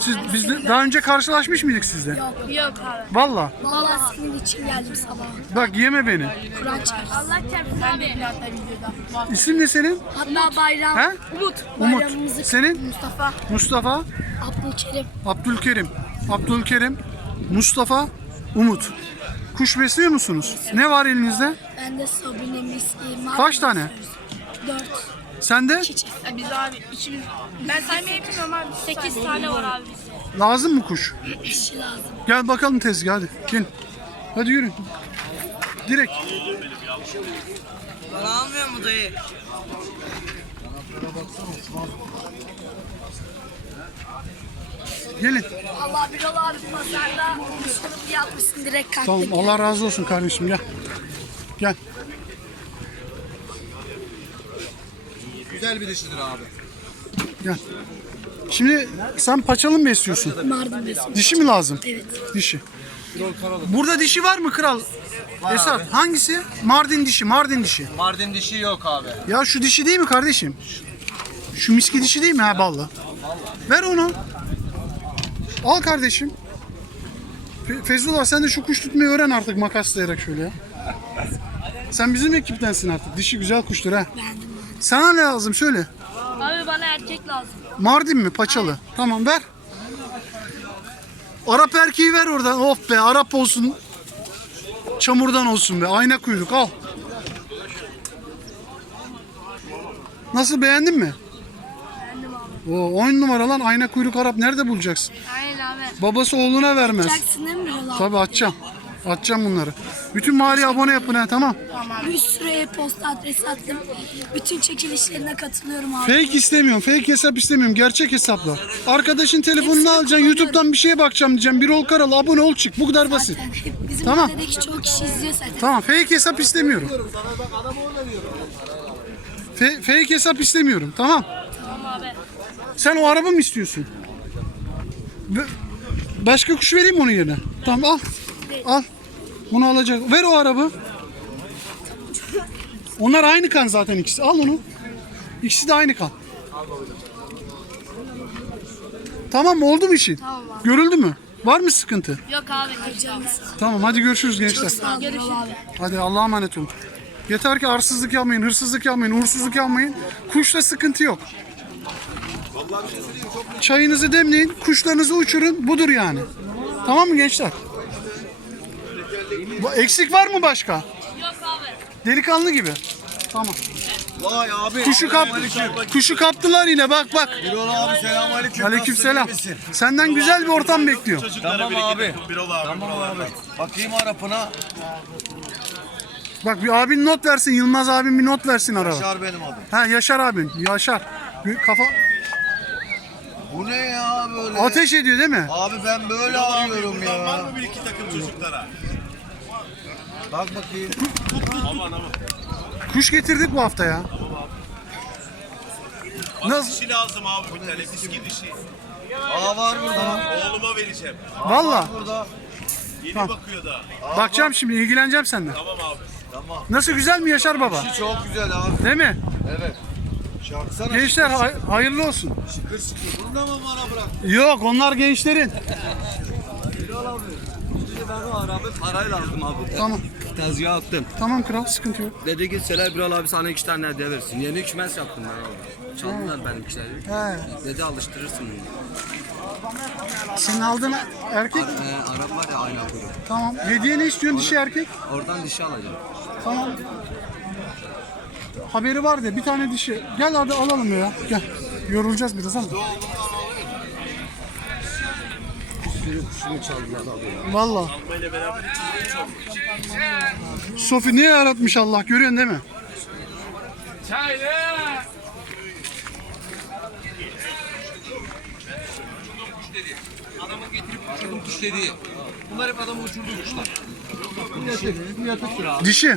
Siz biz de- daha önce karşılaşmış mıydık sizle? Yok abi. Valla. Valla senin için geldim sabah. Bak yeme beni. Kur'an çarpsın. Allah çarpsın abi. Hatta videoda. İsim ne senin? Hatta bayram. He? Umut. Umut. Bayramımızı Senin? Mustafa. Mustafa, Abdülkerim. Abdülkerim. Abdülkerim, Mustafa, Umut. Kuş besliyor musunuz? Ne var elinizde? Ben de Sabrina Miski. Kaç tane? Dört. Sende? Çiçek. Ya biz abi içimiz... Ben saymayı bilmiyorum abi. 8 tane var abi bizde. Lazım mı kuş? Lazım. Gel bakalım tezgah hadi. Gel. Hadi yürü. Direkt. Bana almıyor mu dayı? Gelin. Allah bir yol abi pazarda kuşlarımı yapmışsın direkt kalktık. Tamam Allah razı olsun kardeşim gel. Gel. Güzel bir dişidir abi. Gel. Şimdi sen paçalı mı besliyorsun? Mardin besin. Dişi mi lazım? Evet. Dişi. Burada dişi var mı kral? Esat hangisi? Mardin dişi, Mardin dişi. Mardin dişi yok abi. Ya şu dişi değil mi kardeşim? Şu miski dişi değil mi ha ballı? Ver onu. Al kardeşim. Fe- Fezullah sen de şu kuş tutmayı öğren artık makaslayarak şöyle ya. Sen bizim ekiptensin artık. Dişi güzel kuştur ha. Beğendim. Sana ne lazım söyle. Abi bana erkek lazım. Mardin mi? Paçalı. Tamam ver. Arap erkeği ver oradan. Of be Arap olsun. Çamurdan olsun be. Ayna kuyruk al. Nasıl beğendin mi? O 10 numara lan ayna kuyruk Arap nerede bulacaksın? Aynen abi. Babası oğluna vermez. Jackson değil mi abi? Tabii atacağım. Atacağım bunları. Bütün mahalleye abone yapın ha tamam. Bir sürü e-posta adresi attım. Bütün çekilişlerine katılıyorum abi. Fake istemiyorum. Fake hesap istemiyorum. Gerçek hesapla. Arkadaşın telefonunu alacaksın. YouTube'dan bir şeye bakacağım diyeceğim. Bir ol karalı abone ol çık. Bu kadar basit. Zaten hep bizim Tamam. mahalledeki çoğu kişi izliyor zaten. Tamam fake hesap istemiyorum. Fe- fake hesap istemiyorum. Tamam. Tamam abi. Sen o araba mı istiyorsun? Ve- Başka kuş vereyim mi onun yerine? Tamam al. Al. Bunu alacak. Ver o araba. Onlar aynı kan zaten ikisi. Al onu. İkisi de aynı kan. Tamam? Oldu mu işin? Tamam abi. Görüldü mü? Var mı sıkıntı? Yok abi. Tamam hadi görüşürüz gençler. Abi. Hadi Allah'a emanet olun. Yeter ki arsızlık yapmayın, hırsızlık yapmayın, uğursuzluk yapmayın. Kuşla sıkıntı yok. Çayınızı demleyin, kuşlarınızı uçurun. Budur yani. Tamam mı gençler? Eksik var mı başka? Yok abi. Delikanlı gibi. Tamam. Vay abi. Kuşu kap kuşu kaptılar yine bak bak. Birol abi selamünaleyküm. Aleykümselam. Nasılsın, iyi misin? Senden güzel bir ortam bekliyor. Tamam abi. Tamam abi. Bakayım Arap'ına. Bak bir abin not versin, Yılmaz abim bir not versin araba. Şar benim adım. Ha Yaşar abin, Yaşar. Bir kafa Bu ne ya böyle? ateş ediyor değil mi? Abi ben böyle arıyorum Var ya. mı bir iki takım çocuklara? Bak bakayım. Kuş getirdik bu hafta ya. Bak Nasıl? dişi lazım abi bir tane viski dişi. Aa var burada. Oğluma vereceğim. Valla. Burada. Yeni Tamam. bakıyor da. Bakacağım şimdi ilgileneceğim seninle. Tamam abi. Tamam. Nasıl güzel mi Yaşar baba? Dişi çok güzel abi. Değil mi? Evet. Şarkısana. Gençler hay- hayırlı olsun. Şıkır şıkır. Bunu da mı bana bırak? Yok onlar gençlerin. Ben o arabı parayla aldım abi. Tamam. Tezgaha attım. Tamam kral sıkıntı yok. Dedi ki Seler Biral abi sana iki tane hediye versin. Yeni kümes yaptım ben abi. Çaldılar benimkileri. He. Dedi alıştırırsın bunu. Senin aldığın erkek Ee, Arap var ya aynı kuyruk. tamam. Hediye ne istiyorsun dişi erkek? Oradan dişi alacağım. Tamam. Haberi var de bir tane dişi. Gel hadi alalım ya. Gel. Yorulacağız biraz ama. Kuşumu çaldılar abi. Valla. Sofi niye yaratmış Allah görüyorsun değil mi? Adamın getirip uçurduğum kuş dediği. Bunlar hep adamın uçurduğu kuşlar. Bu yatıktır abi. Dişi.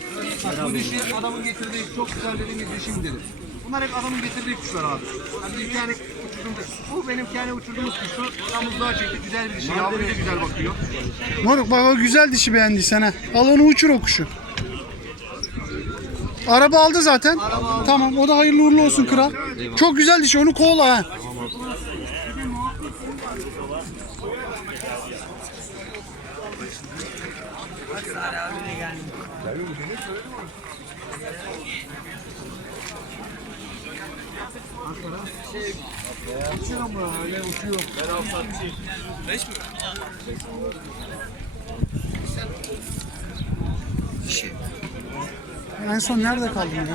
Bu dişi adamın getirdiği çok güzel dediğimiz dişi mi dedim. Bunlar hep adamın getirdiği kuşlar abi. Yani bir Bu benim kendi uçurduğumuz kuşu. Damızlığa çekti güzel bir dişi. Yavru da güzel bakıyor. Moruk bak o güzel dişi beğendiysen ha. Al onu uçur o kuşu. Araba aldı zaten. Tamam o da hayırlı uğurlu olsun kral. Çok güzel dişi onu kovala ha. En son nerede kaldın ya?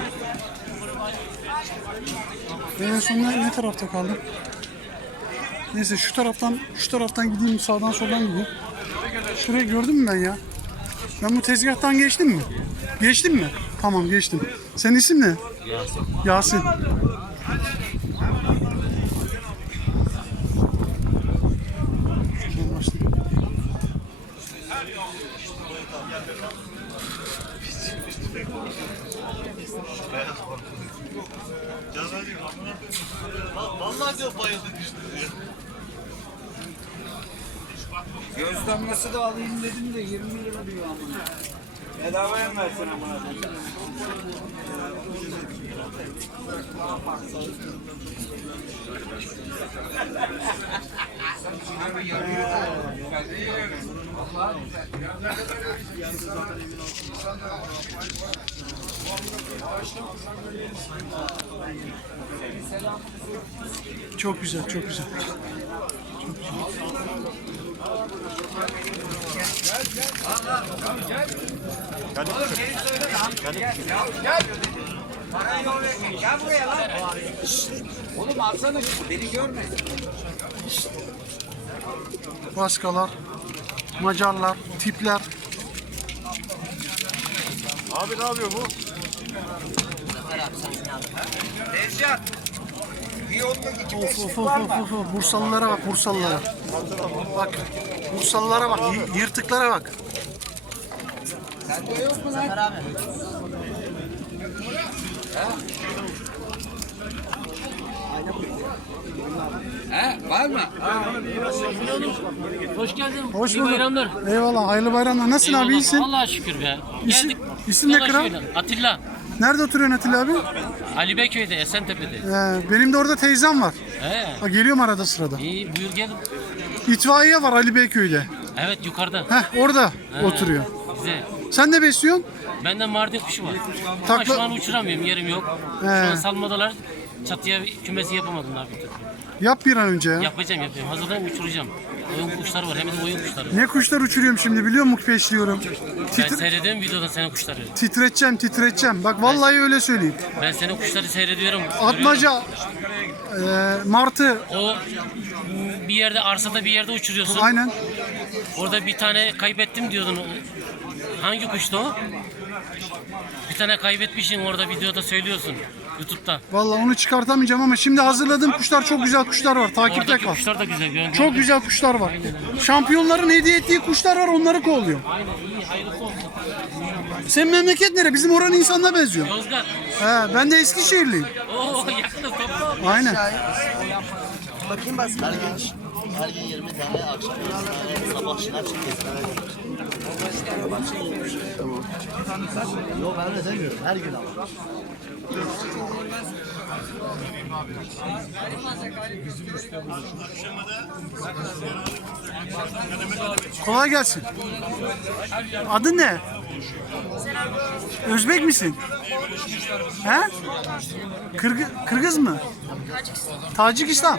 Ben en son ne, tarafta kaldım? Neyse şu taraftan şu taraftan gideyim sağdan soldan gideyim. Şurayı gördün mü ben ya? Ben bu tezgahtan geçtim mi? Geçtim mi? Tamam geçtim. Senin isim ne? Yasin. Yasin. Vallahi diyor bayıldık işte diyor. Gözlenmesi de alayım dedim de 20 lira diyor ama. Bedavaya mı versin amına Çok güzel, çok güzel. Gel buraya lan. Oğlum alsana beni görme. Baskalar, Macarlar, tipler. Abi ne yapıyor bu? İki Of of of of of. Bursalılara bak, Bursalılara. Bak, Bursalılara bak, yırtıklara bak. Sende yok mu lan? He var mı? Hoş geldin. Hoş İyi bulduk. bayramlar. Eyvallah, hayırlı bayramlar. Nasılsın abi, Eyvallah. iyisin? Allah'a şükür be. İsim- Geldik. isim ne kral? Atilla. Nerede oturuyorsun Atilla abi? Ali Beyköy'de, Esentepe'de. Ee, benim de orada teyzem var. He. Ha, geliyorum arada sırada. İyi buyur gel. İtfaiye var Ali Beyköy'de. Evet yukarıda. Heh, orada He. oturuyor. Güzel. Sen ne besliyorsun? Bende Mardin kuşu var. Ama Takla- şu an uçuramıyorum yerim yok. Şu He. an salmadalar çatıya bir kümesi yapamadım abi. Yap bir an önce ya. Yapacağım yapacağım. Hazırdan uçuracağım. Oyun kuşları var hem de oyun kuşları. Ne kuşlar uçuruyorum şimdi biliyor musun peşliyorum. Ben Titre- seyrediyorum videoda senin kuşları. titreteceğim titreteceğim. Bak vallahi öyle söyleyeyim. Ben senin kuşları seyrediyorum. Atmaca, e, martı O bir yerde arsada bir yerde uçuruyorsun. aynen. Orada bir tane kaybettim diyordun. Hangi kuştu o? Bir tane kaybetmişsin orada videoda söylüyorsun. YouTube'da. Vallahi onu çıkartamayacağım ama şimdi hazırladığım kuşlar çok güzel kuşlar var. Takipte Oradaki kal. kuşlar da güzel. Gö- Çok güzel kuşlar var. Şampiyonların hediye ettiği kuşlar var onları kolluyorum. Aynen iyi hayırlısı olsun. Senin memleket nere? Bizim oranın insanına benziyor. Yozgat. He, ben de Eskişehirliyim. Oo yakında topla. Aynen. Her gün, her gün 20 tane, akşam 20 tane, sabah şınar çıkıyor. Yok ben öyle demiyorum, her gün ama. Kolay gelsin. Adın ne? Özbek misin? He? Kırgı, Kırgız mı? Tacikistan.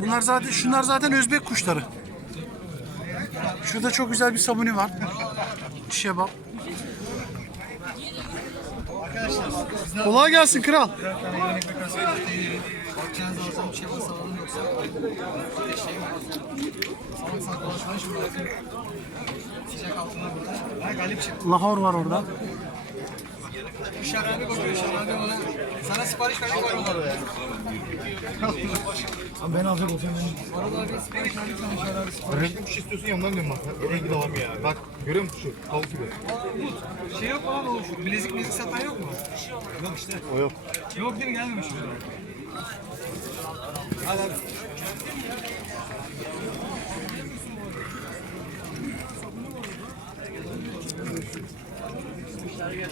Bunlar zaten şunlar zaten Özbek kuşları. Şurada çok güzel bir sabuni var. Şebap. Kolay gelsin kral. Lahor var orada. Şarabe bakıyor şarabe bana. Sana sipariş verdik var orada. Ben alacak olsam Orada abi sipariş verdik sana şarabe. Kuş istiyorsun yanından diyorum bak. Rengi devam ya. Bak görüyor musun şu tavuk gibi. Şey yok mu abi şu bilezik bilezik satan yok mu? Yok işte. O yok. Yok değil mi gelmemiş.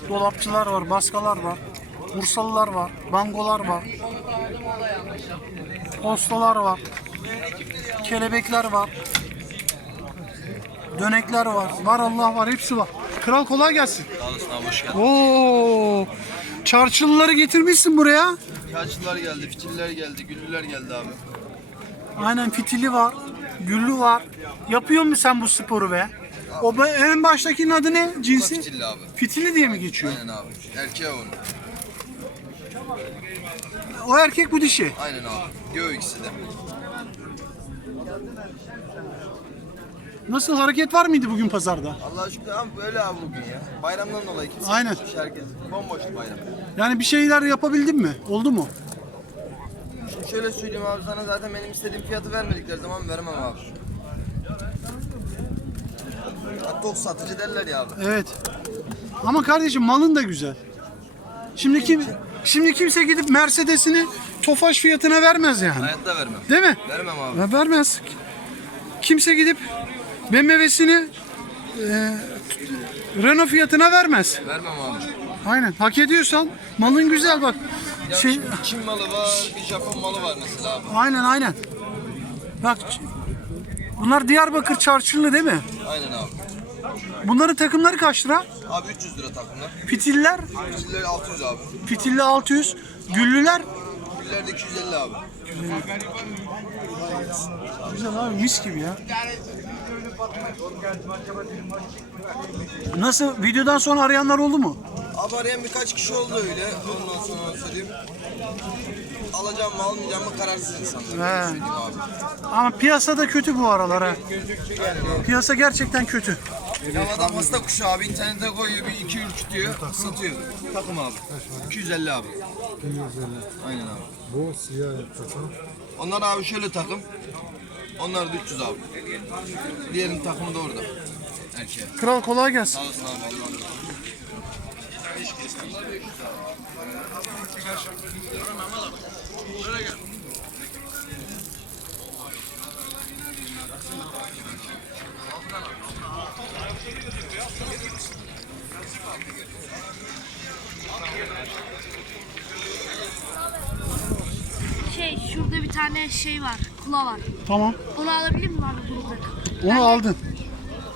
Dolapçılar var, baskalar var. Bursalılar var, bangolar var. Postalar var. Kelebekler var. Dönekler var. Var Allah var, hepsi var. Kral kolay gelsin. Oo! Çarçılıları getirmişsin buraya. Kaçlılar geldi, fitiller geldi, güllüler geldi abi. Aynen fitili var, güllü var. Yapıyor musun sen bu sporu be? O be- en baştakinin adı ne? Cinsi? Fitilli abi. Fitili diye mi geçiyor? Aynen abi. Erkeğe onu. O erkek bu dişi. Aynen abi. Göğü ikisi de. Nasıl hareket var mıydı bugün pazarda? Allah'a şükür abi böyle abi bugün ya. Bayramdan dolayı kimse Aynen. gitmemiş, herkes. Bomboştu bayram. Yani bir şeyler yapabildin mi? Oldu mu? Şimdi şöyle söyleyeyim abi sana zaten benim istediğim fiyatı vermedikleri zaman veremem abi. Hatta tok satıcı derler ya abi. Evet. Ama kardeşim malın da güzel. Şimdi kim şimdi kimse gidip Mercedes'ini Tofaş fiyatına vermez yani. Hayatta vermem. Değil mi? Veremem abi. Ve vermez. Kimse gidip BMW'sini e, Renault fiyatına vermez. Vermem abi. Aynen. Hak ediyorsan malın güzel bak. Ya Şey, şimdi Çin malı var, bir Japon malı var mesela abi. aynen aynen. Bak bunlar Diyarbakır çarşılı değil mi? Aynen abi. Bunların takımları kaç lira? Abi 300 lira takımlar. Fitiller, Fitiller 600 abi. fitilli 600, güllüler Güller de 250 abi. Güzel abi mis gibi ya. Nasıl videodan sonra arayanlar oldu mu? Abi arayan birkaç kişi oldu öyle. Ondan sonra söyleyeyim. Alacağım mı almayacağım mı kararsız insanlar. He. Ama piyasada kötü bu aralar ha. Piyasa gerçekten kötü. Ya adam hasta kuşu abi internete koyuyor bir iki ürkütüyor satıyor. Takım abi. 250 abi. 250. Aynen abi. Bu siyah yapacağım. Onlar abi şöyle takım. Onlar da 300 abi. Diğerinin takımı da orada. Erkeğe. Kral kolay gelsin. Sağ olasın abi. Allah'a emanet. Şey şurada bir tane şey var. Kula var. Tamam. Onu alabilir miyim abi burada? Onu aldın.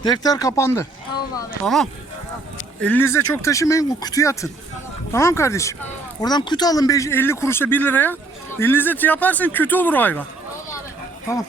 Defter kapandı. Tamam abi. Tamam. Elinizde çok taşımayın o kutuya atın. Tamam kardeşim. Oradan kutu alın 5 50 kuruşa 1 liraya. Elinizde yaparsan kötü olur hayvan. Tamam.